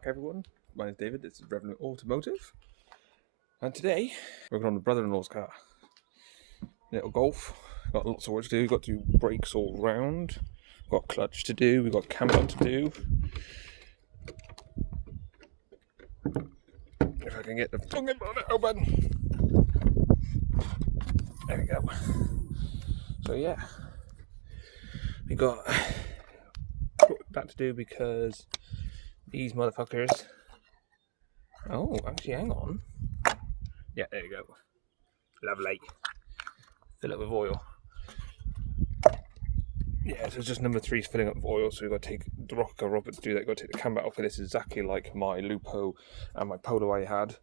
back, everyone. My name is David, this is Revenue Automotive. And today, we're going on the brother-in-law's car. Little Golf. Got lots of work to do. Got to do brakes all round. Got clutch to do. We've got cam belt to do. If I can get the fucking bonnet open. There we go. So yeah. We got that to do because these motherfuckers. Oh, actually, hang on. Yeah, there you go. Lovely. Fill it with oil. Yeah, so it's just number 3's filling up with oil, so we've got to take the rocker cover off, but to do that, we've got to take the cam belt off. This is exactly like my Lupo and my Polo I had.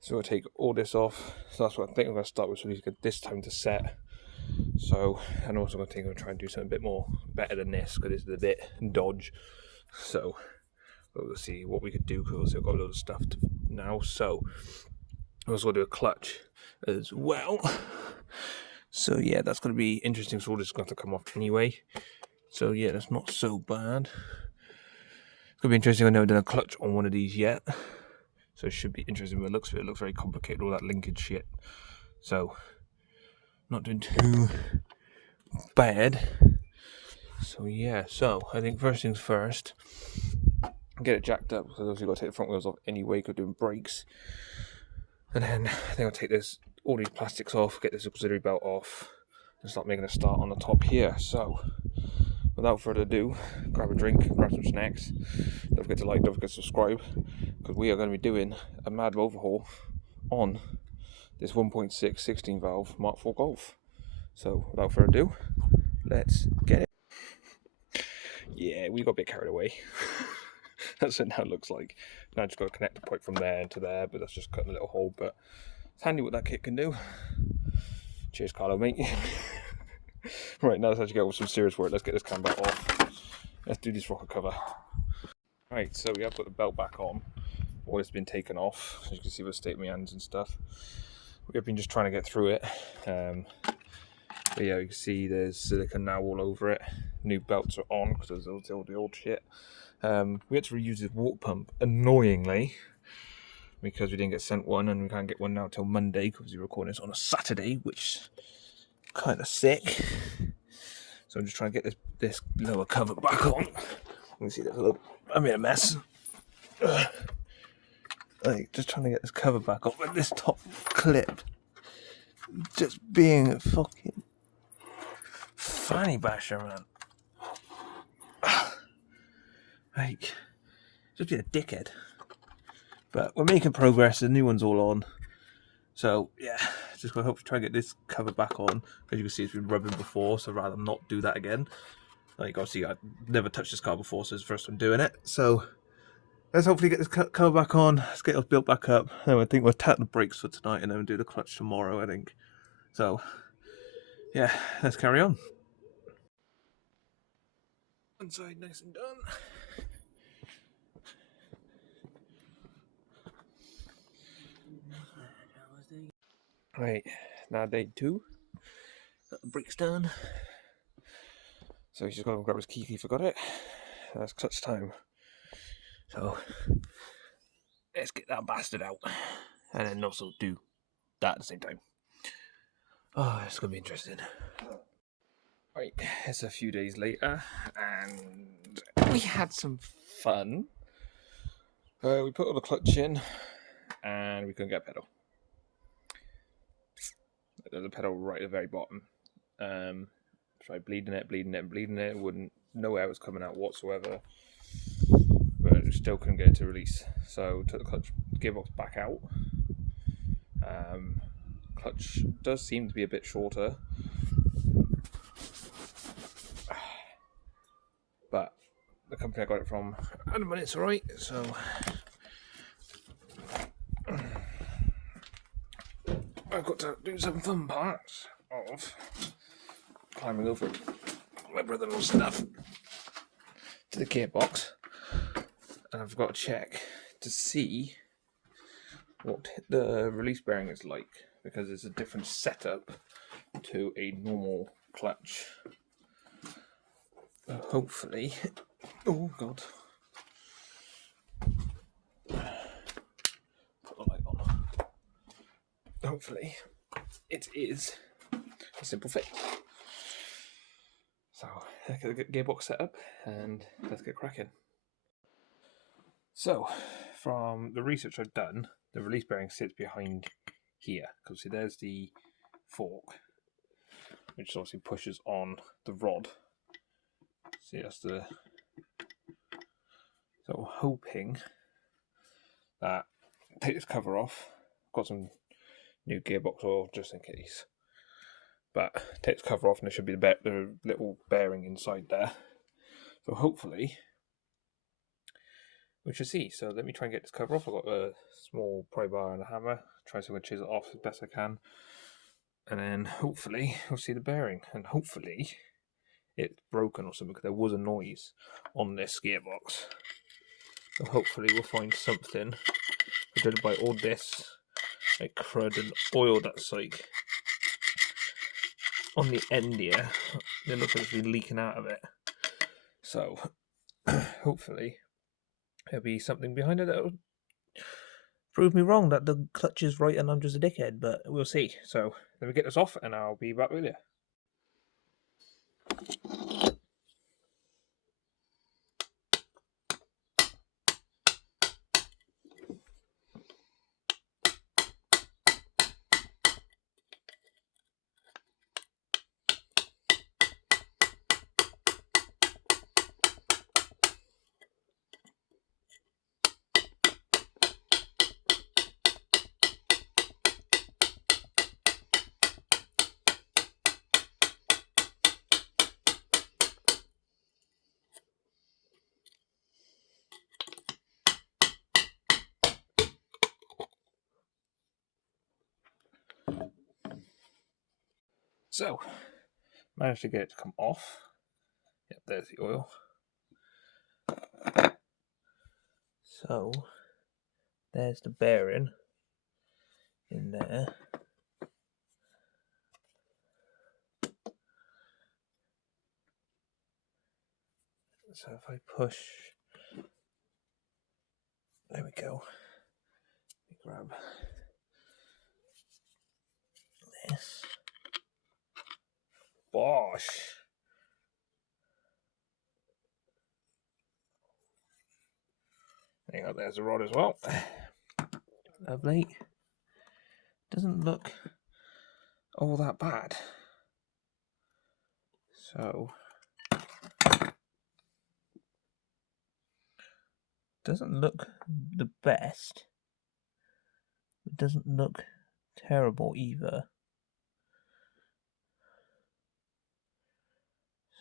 So we'll take all this off. So that's what I think I'm going to start with, so we need to get this time to set. So, and also I think I'm going to try and do something a bit more better than this, because this is a bit dodge. So, we'll see what we could do, because I've got a load of stuff now. So, I also got to do a clutch as well. So yeah, that's going to be interesting. So all this is going to have to come off anyway. So yeah, that's not so bad. It's going to be interesting. I've never done a clutch on one of these yet. So it should be interesting. But it looks very complicated, all that linkage shit. So, not doing too bad. So yeah, so I think first things first, get it jacked up, because obviously you've got to take the front wheels off anyway, because doing brakes. And then I think I'll take all these plastics off, get this auxiliary belt off, and start making a start on the top here. So, without further ado, grab a drink, grab some snacks. Don't forget to like, don't forget to subscribe, because we are going to be doing a mad overhaul on this 1.6 16 valve Mark 4 Golf. So, without further ado, let's get it. Yeah, we got a bit carried away. That's what now it looks like. Now I just got to connect the pipe from there into there, but that's just cutting a little hole. But it's handy what that kit can do. Cheers, Carlo, mate. Right, now let's actually get with some serious work. Let's get this cam belt off. Let's do this rocker cover. Right, so we have got the belt back on. All it's been taken off. As you can see with the state of my hands and stuff. We have been just trying to get through it. But yeah, you can see there's silicone now all over it. New belts are on because there's all the old shit. We had to reuse this water pump, annoyingly, because we didn't get sent one, and we can't get one now till Monday because we're recording this on a Saturday, which is kind of sick. So I'm just trying to get this lower cover back on. You can see there's a little, I made a mess. Like, just trying to get this cover back on, but this top clip just being a fucking fanny basher, man. Like, just being a dickhead. But we're making progress. The new one's all on. So yeah, just gonna hope to try and get this cover back on. As you can see, it's been rubbing before, so I'd rather not do that again. Like, obviously, I've never touched this car before, so it's the first time doing it. So let's hopefully get this cover back on. Let's get it built back up. Then I think we'll tap the brakes for tonight, and then we'll do the clutch tomorrow, I think. So yeah, let's carry on. One side nice and done. Right, now day 2. Got the brakes done. So he's just got to grab his key if he forgot it. That's clutch time. So let's get that bastard out. And then also do that at the same time. Oh, it's going to be interesting. Right, it's a few days later, and we had some fun. We put all the clutch in, and we couldn't get a pedal. There's a pedal right at the very bottom. Tried bleeding it. Wouldn't, no air was coming out whatsoever. But still couldn't get it to release. So took the clutch gearbox back out. Clutch does seem to be a bit shorter. But the company I got it from, at the minute it's alright. So I've got to do some fun parts of climbing over my brother-in-law's stuff to the gearbox, and I've got to check to see what the release bearing is like, because it's a different setup to a normal clutch. Hopefully, oh god, hopefully it is a simple fix. So let's get the gearbox set up and let's get cracking. So from the research I've done, the release bearing sits behind here, because see there's the fork, which obviously pushes on the rod. See, that's the... So I'm hoping that, take this cover off, got some new gearbox oil just in case, but take this cover off and there should be the little bearing inside there. So hopefully we should see. So let me try and get this cover off. I've got a small pry bar and a hammer, try to chisel it off as best I can, and then hopefully we'll see the bearing, and hopefully it's broken or something, because there was a noise on this gearbox. So hopefully we'll find something. Judged by all this like crud and oil that's like on the end here, it looks like it's been leaking out of it. So hopefully there'll be something behind it that'll prove me wrong, that the clutch is right and I'm just a dickhead, but we'll see. So let me get this off and I'll be back with you. So, managed to get it to come off. Yep, there's the oil. So, there's the bearing in there. So if I push, there we go. Let me grab this. Bosh! There you go, there's the rod as well. Lovely. Doesn't look all that bad. So, doesn't look the best. It doesn't look terrible either.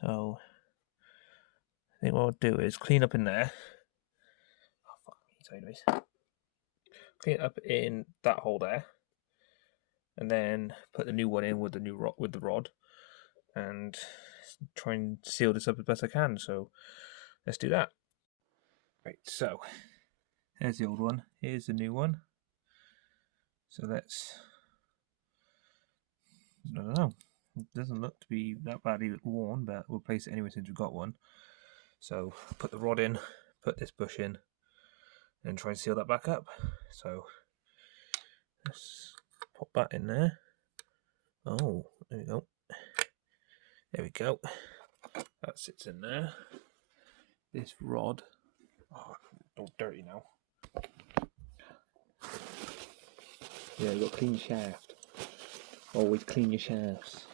So, I think what I'll do is clean up in there. Oh, fuck me, sideways. Clean it up in that hole there. And then put the new one in with the new rod, with the rod. And try and seal this up as best I can. So, let's do that. Right, so, there's the old one. Here's the new one. So let's... I don't know. It doesn't look to be that badly worn, but we'll place it anyway since we've got one. So put the rod in, put this bush in, and try and seal that back up. So let's pop that in there. Oh, there we go. There we go. That sits in there. This rod. Oh, all dirty now. Yeah, you've got to clean your shaft. Always clean your shafts.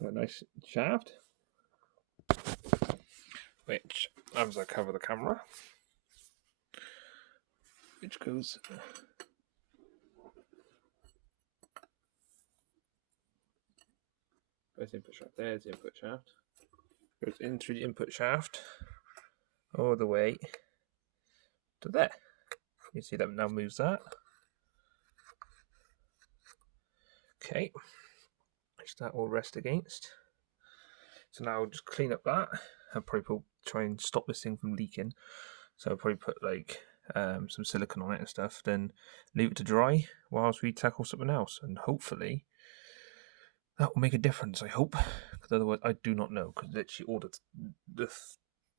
Got a nice shaft, which, as I cover the camera, which goes there's the input shaft, there's the input shaft, goes in through the input shaft all the way to there. You see that now moves that. Okay, which that will rest against. So now I'll just clean up that. I'll probably try and stop this thing from leaking. So I'll probably put like some silicone on it and stuff, then leave it to dry whilst we tackle something else, and hopefully that will make a difference, I hope, because otherwise I do not know, because literally all the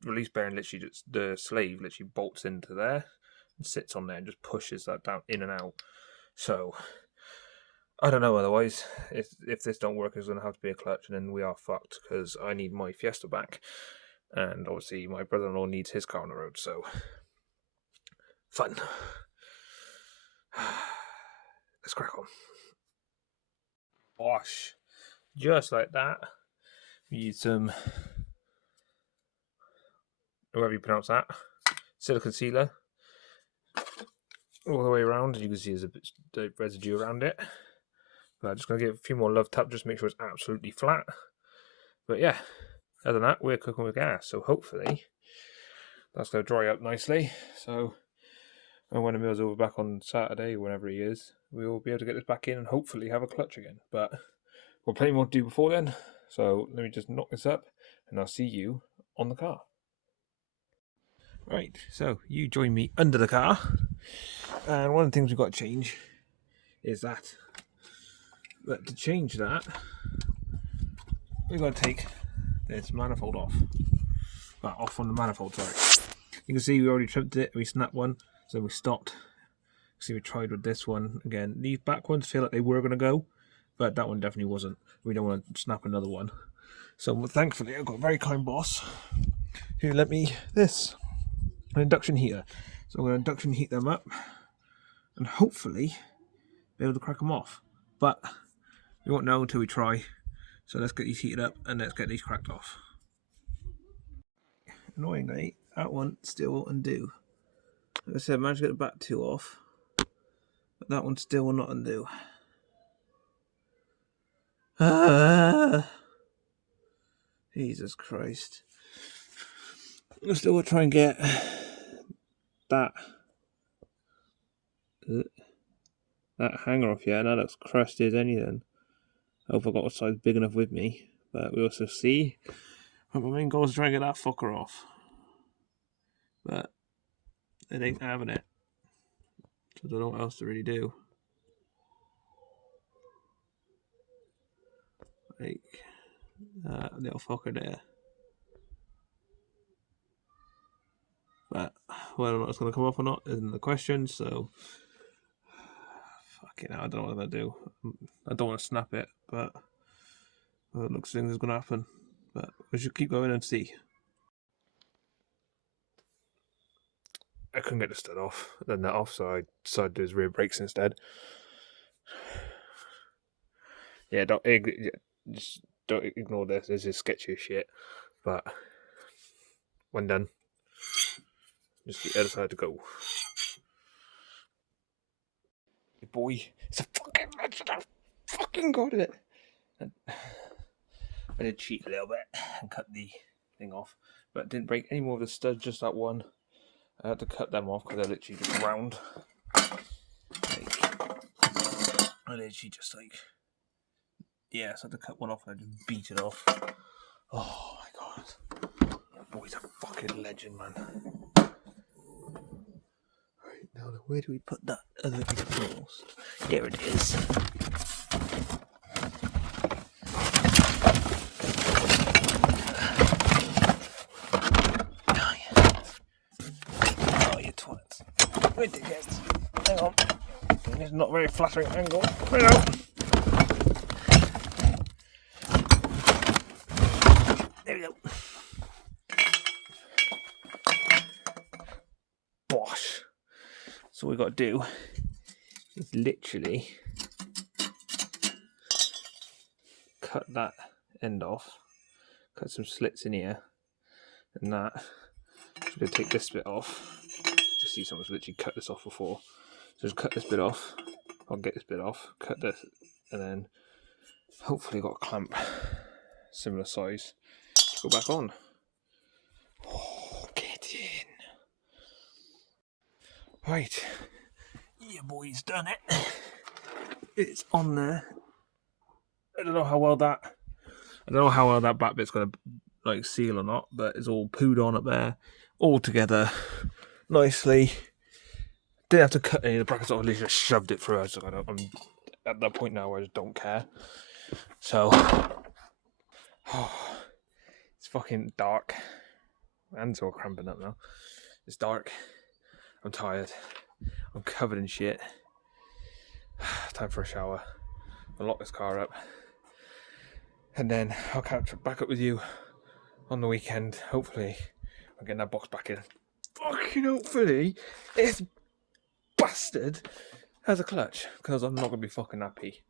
release bearing, literally just, the slave literally bolts into there, It sits on there and just pushes that down in and out. So I don't know. Otherwise, if this don't work, it's going to have to be a clutch, and then we are fucked because I need my Fiesta back, and obviously my brother-in-law needs his car on the road. So fun. Let's crack on. Wash, just like that. Use some, however you pronounce that, silicone sealer all the way around. As you can see, there's a bit of residue around it. But I'm just going to give it a few more love taps, just make sure it's absolutely flat. But yeah, other than that, we're cooking with gas. So hopefully that's going to dry up nicely. So when Emil's over back on Saturday, whenever he is, we will be able to get this back in and hopefully have a clutch again. But we'll plenty more to do before then. So let me just knock this up and I'll see you on the car. Right, so you join me under the car. And one of the things we've got to change is that. But to change that, we've got to take this manifold off. Well, off from the manifold, sorry. You can see we already trimmed it, we snapped one, so we stopped. See, we tried with this one again. These back ones feel like they were going to go, but that one definitely wasn't. We don't want to snap another one. So thankfully, I've got a very kind boss who lent me this, an induction heater. So I'm going to induction heat them up and hopefully be able to crack them off. But we won't know until we try. So let's get these heated up and let's get these cracked off. Annoyingly, that one still won't undo. Like I said, I managed to get the back two off, but that one still will not undo. Jesus Christ. I still will try and get that hanger off. Yeah, that looks crusty as anything. I hope I got a size big enough with me, but we also see. But my main goal is to try and get that fucker off, but it ain't having it. So I don't know what else to really do. Like that little fucker there. But whether or not it's going to come off or not isn't the question, so fucking hell, I don't know what I'm going to do. I don't want to snap it, but it looks like it's going to happen. But we should keep going and see. I couldn't get the stud off, the nut off, so I decided to do his rear brakes instead. Yeah, just don't ignore this. This is sketchy as shit. But when done, just the other side to go. Your boy, it's a fucking legend. I fucking got it. I did cheat a little bit and cut the thing off, but didn't break any more of the studs. Just that one. I had to cut them off because they're literally just round. I literally just yeah, so I had to cut one off and I just beat it off. Oh my god. Boy's a fucking legend, man. Right, now where do we put that other exhaust? Here it is. Oh, you twats. Wait a minute. Hang on. It's not a very flattering angle. Right out. There we go. Bosh. So all we've got to do is literally cut that end off, cut some slits in here, and that. I'm going to take this bit off. Just see someone's literally cut this off before. So just cut this bit off. I'll get this bit off, cut this, and then hopefully got a clamp similar size to go back on. Oh, get in. Right, yeah, boy's done it. It's on there. I don't know how well that back bit's gonna like seal or not, but it's all pooed on up there, all together nicely. Didn't have to cut any of the brackets off, at least just shoved it through. I'm at that point now where I just don't care. So, it's fucking dark. My hands are all cramping up now. It's dark. I'm tired. I'm covered in shit. Time for a shower. I'll lock this car up. And then I'll catch back up with you on the weekend. Hopefully, I'm getting that box back in. Fucking hopefully, this bastard has a clutch. Because I'm not going to be fucking happy.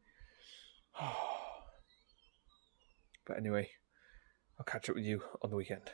But anyway, I'll catch up with you on the weekend.